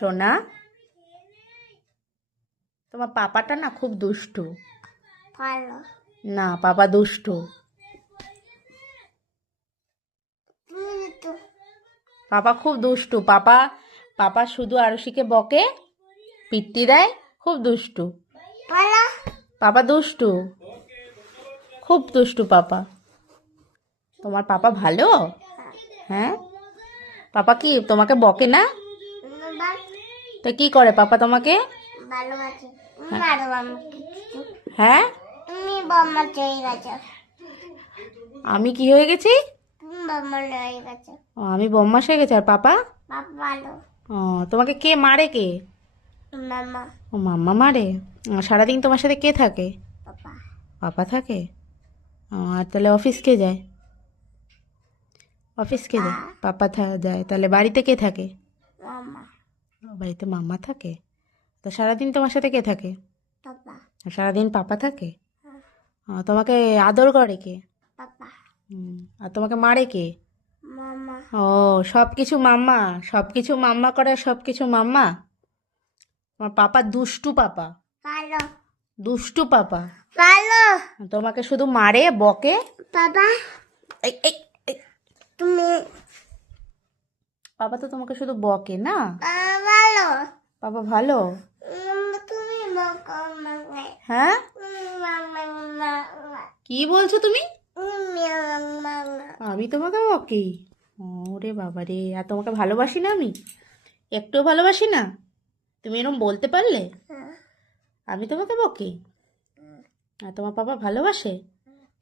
সোনা, তোমার পাপাটা না খুব দুষ্টু। ভালো। না, পাপা দুষ্টু। তুমি তো পাপা খুব দুষ্টু। পাপা পাপা শুধু আরুষিকে বকে, পিট্টি দেয়, খুব দুষ্টু। ভালো। পাপা দুষ্টু, খুব দুষ্টু পাপা। তোমার পাপা ভালো? হ্যাঁ, পাপা কি তোমাকে বকে না? তো কি করে পাপা তোমাকে? ভালোবাসি। মারো আমাকে। হ্যাঁ, তুমি বম্মা হয়ে গেছো। আমি কি হয়ে গেছি? তুমি বম্মা হয়ে গেছো। ও, আমি বদমাশ হয়ে গেছি। আর পাপা? বাবা ভালো। ও, তোমাকে কে মারে কে? মামা। ও, মাম্মা মারে। সারাদিন তোমার সাথে কে থাকে? পাপা। পাপা থাকে। ও, আর তাহলে অফিস কে যায়? অফিস কে যায়? পাপা যায়। তাহলে বাড়িতে কে থাকে? মামা। ও, বাড়িতে মাম্মা থাকে। তো সারাদিন তোমার সাথে কে থাকে? পাপা। আর সারাদিন পাপা থাকে। ও, তোমাকে আদর করে কে? পাপা। আর তোমাকে মারে কে? মামা। ও, সব কিছু মাম্মা। সব কিছু মাম্মা করে, সব কিছু মাম্মা। আমার পাপা দুষ্টু পাপা। ভালো। দুষ্টু পাপা। ভালো। তোমাকে শুধু মারে, বকে। বাবা এই এই এই, তুমি পাপা তো তোমাকে শুধু বকে না। ভালো। পাপা ভালো। তুমি মামা। হ্যাঁ, মামা। কি বলছো তুমি? মামা। আমি তোমাকে বকি? ওরে বাবা রে, আর তোমাকে ভালোবাসি না আমি? একটুও ভালোবাসি না? তুমি এরকম বলতে পারলে? আমি তোমাকে বকি? আর তোমার পাপা ভালোবাসে?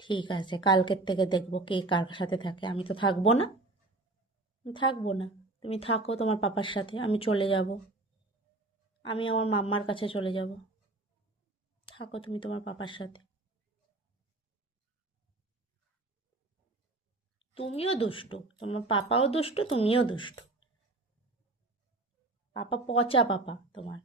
ঠিক আছে, কালকের থেকে দেখবো কে কার সাথে থাকে। আমি তো থাকবো না। আমি থাকবো না। তুমি থাকো তোমার পাপার সাথে, আমি চলে যাব। আমি আমার মাম্মার কাছে চলে যাব। থাকো তুমি তোমার পাপার সাথে। তুমিও দুষ্টু, তোমার পাপাও দুষ্টু, তুমিও দুষ্টু। পাপা পচা পাপা তোমার।